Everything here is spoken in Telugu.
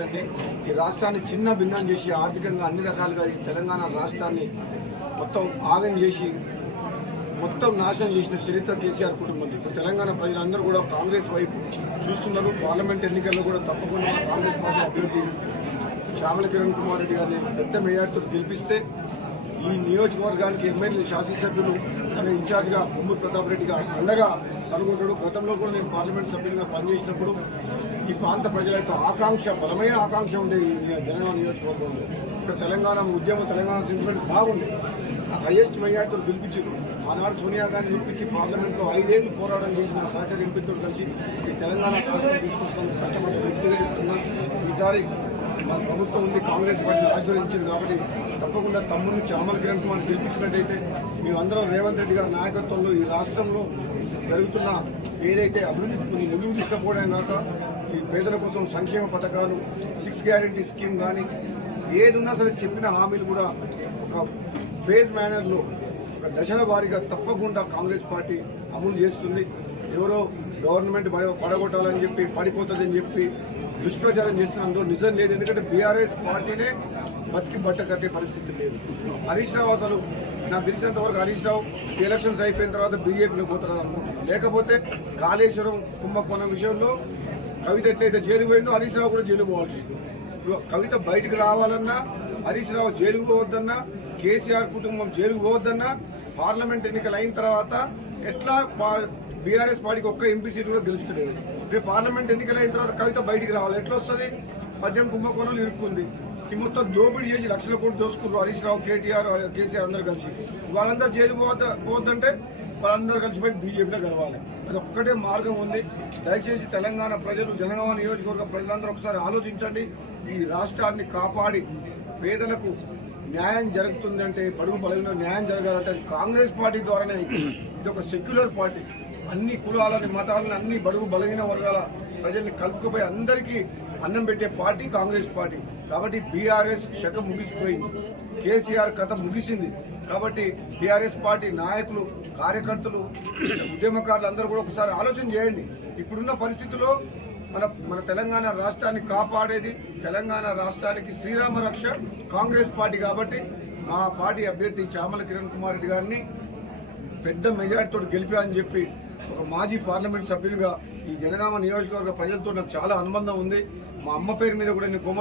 చేసిందంటే ఈ రాష్ట్రాన్ని చిన్న భిన్నం చేసి ఆర్థికంగా అన్ని రకాలుగా ఈ తెలంగాణ రాష్ట్రాన్ని మొత్తం ఆగం చేసి మొత్తం నాశనం చేసిన చరిత్ర కేసీఆర్ కుటుంబం ఇప్పుడు తెలంగాణ ప్రజలందరూ కూడా కాంగ్రెస్ వైపు చూస్తున్నారు. పార్లమెంట్ ఎన్నికల్లో కూడా తప్పకుండా కాంగ్రెస్ పార్టీ అభ్యర్థి శ్యామల కిరణ్ కుమార్ రెడ్డి గారిని పెద్ద మెజార్టీతో గెలిపిస్తే ఈ నియోజకవర్గానికి ఎమ్మెల్యే శాసనసభ్యులు తన ఇన్ఛార్జ్గా బొమ్మూరు ప్రతాప్ రెడ్డి గారు అండగా కనుగొంటాడు. గతంలో కూడా నేను పార్లమెంట్ సభ్యులుగా పనిచేసినప్పుడు ఈ ప్రాంత ప్రజల యొక్క ఆకాంక్ష బలమైన ఆకాంక్ష ఉంది జనగామ నియోజకవర్గంలో. ఇక్కడ తెలంగాణ ఉద్యమం తెలంగాణ సెంటిమెంట్ బాగుంది. ఆ హైయెస్ట్ మెజార్టీతో గెలిపించారు ఆనాడు సోనియా గాంధీ గెలిపించి పార్లమెంట్లో ఐదేళ్ళు పోరాటం చేసిన సహచర ఎంపీతో కలిసి ఈ తెలంగాణ రాష్ట్రం తీసుకొస్తాను కష్టపడ్డ వ్యక్తిగా చెప్తున్నా ఈసారి మా ప్రభుత్వం ఉంది కాంగ్రెస్ పార్టీని ఆశీర్వదించింది కాబట్టి తప్పకుండా తమ్ముడిని చామల కిరణ్ కుమార్ గెలిపించినట్టయితే మేమందరం రేవంత్ రెడ్డి గారి నాయకత్వంలో ఈ రాష్ట్రంలో జరుగుతున్న ఏదైతే అభివృద్ధి ముందుకు తీసుకుపోవడం కాక ఈ పేదల కోసం సంక్షేమ పథకాలు సిక్స్ గ్యారంటీ స్కీమ్ కానీ ఏది ఉన్నా సరే చెప్పిన హామీలు కూడా ఒక ఫేజ్ మేనర్లో ఒక దశల వారీగా తప్పకుండా కాంగ్రెస్ పార్టీ అమలు చేస్తుంది. ఎవరో గవర్నమెంట్ పడ పడగొట్టాలని చెప్పి పడిపోతుందని చెప్పి దుష్ప్రచారం చేస్తున్నందుకు నిజం లేదు. ఎందుకంటే బీఆర్ఎస్ పార్టీనే బతికి బట్ట కట్టే పరిస్థితి లేదు. హరీష్ రావు అసలు నాకు తెలిసినంత వరకు హరీష్ రావు ఎలక్షన్స్ అయిపోయిన తర్వాత బీజేపీలో పోతున్నారు అనుకుంటున్నాను. లేకపోతే కాళేశ్వరం కుంభకోణం విషయంలో కవిత ఎట్లయితే జైలు పోయిందో హరీష్ రావు కూడా జైలు పోవాల్సి వస్తుంది. ఇప్పుడు కవిత బయటికి రావాలన్నా హరీష్ రావు జైలుకు పోవద్దన్నా కేసీఆర్ కుటుంబం జైలుకు పోవద్దన్నా పార్లమెంట్ ఎన్నికలు అయిన తర్వాత ఎట్లా బీఆర్ఎస్ పార్టీకి ఒక్క ఎంపీ కూడా గెలుస్తలేదు. రేపు పార్లమెంట్ ఎన్నికలు అయిన తర్వాత కవిత బయటికి రావాలి. ఎట్లా వస్తుంది? మద్యం కుంభకోణంలో ఇరుక్కుంది. ఈ మొత్తం దోపిడీ చేసి లక్షల కోట్లు దోసుకున్నారు హరీష్ రావు కేటీఆర్ కేసీఆర్ అందరూ కలిసి. వాళ్ళందరూ జైలు పోవద్ద పోవద్దంటే వాళ్ళందరూ కలిసిపోయి బీజేపీలో గెలవాలి. అది ఒక్కటే మార్గం ఉంది. దయచేసి తెలంగాణ ప్రజలు జనగామ నియోజకవర్గ ప్రజలందరూ ఒకసారి ఆలోచించండి. ఈ రాష్ట్రాన్ని కాపాడి పేదలకు న్యాయం జరుగుతుందంటే బడుగు బలమైన న్యాయం జరగాలంటే అది కాంగ్రెస్ పార్టీ ద్వారానే ఇది ఒక సెక్యులర్ పార్టీ. అన్ని కులాలని మతాలని అన్ని బడుగు బలహీన వర్గాల ప్రజల్ని కలుపుకుపోయి అందరికీ అన్నం పెట్టే పార్టీ కాంగ్రెస్ పార్టీ. కాబట్టి బీఆర్ఎస్ శకం ముగిసిపోయింది. కేసీఆర్ కథ ముగిసింది. కాబట్టి టీఆర్ఎస్ పార్టీ నాయకులు కార్యకర్తలు ఉద్యమకారులు అందరూ కూడా ఒకసారి ఆలోచన చేయండి. ఇప్పుడున్న పరిస్థితుల్లో మన మన తెలంగాణ రాష్ట్రాన్ని కాపాడేది తెలంగాణ రాష్ట్రానికి శ్రీరామ రక్ష కాంగ్రెస్ పార్టీ కాబట్టి ఆ పార్టీ అభ్యర్థి చామల కిరణ్ కుమార్ రెడ్డి గారిని పెద్ద మెజార్టీతో గెలిపా అని చెప్పి ఒక మాజీ పార్లమెంట్ సభ్యులుగా ఈ జనగామ నియోజకవర్గ ప్రజలతో నాకు చాలా అనుబంధం ఉంది. మా అమ్మ పేరు మీద కూడా నేను